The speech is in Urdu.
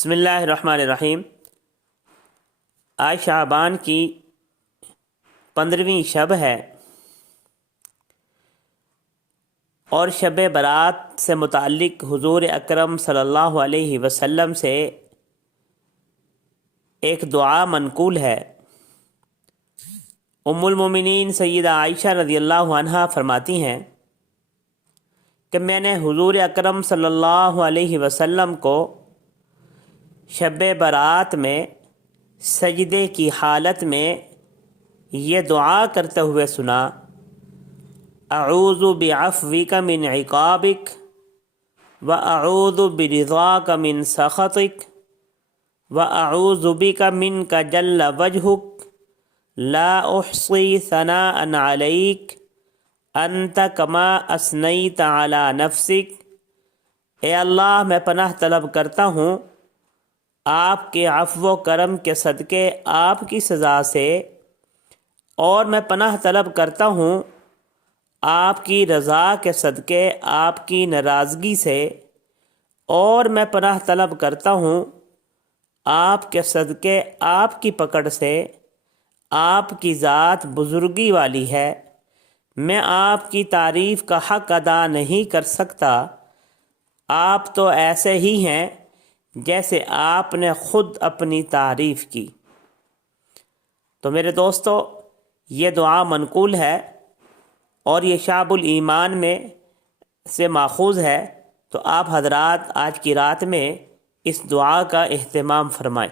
بسم اللہ الرحمن الرحیم۔ آج شعبان کی 15ویں شب ہے اور شب برات سے متعلق حضور اکرم صلی اللہ علیہ وسلم سے ایک دعا منقول ہے۔ ام المومنین سیدہ عائشہ رضی اللہ عنہا فرماتی ہیں کہ میں نے حضور اکرم صلی اللہ علیہ وسلم کو شب برات میں سجدے کی حالت میں یہ دعا کرتے ہوئے سنا: اعوذ بعفوک من عقابک واعوذ برضاک من سخطک واعوذ بک منک جل وجہک لا احصی ثناء علیک انت کما اثنیت علی نفسک۔ اے اللہ، میں پناہ طلب کرتا ہوں آپ کے عفو و کرم کے صدقے آپ کی سزا سے، اور میں پناہ طلب کرتا ہوں آپ کی رضا کے صدقے آپ کی ناراضگی سے، اور میں پناہ طلب کرتا ہوں آپ کے صدقے آپ کی پکڑ سے۔ آپ کی ذات بزرگی والی ہے، میں آپ کی تعریف کا حق ادا نہیں کر سکتا۔ آپ تو ایسے ہی ہیں جیسے آپ نے خود اپنی تعریف کی۔ تو میرے دوستو، یہ دعا منقول ہے اور یہ شعب الایمان میں سے ماخوذ ہے، تو آپ حضرات آج کی رات میں اس دعا کا اہتمام فرمائیں۔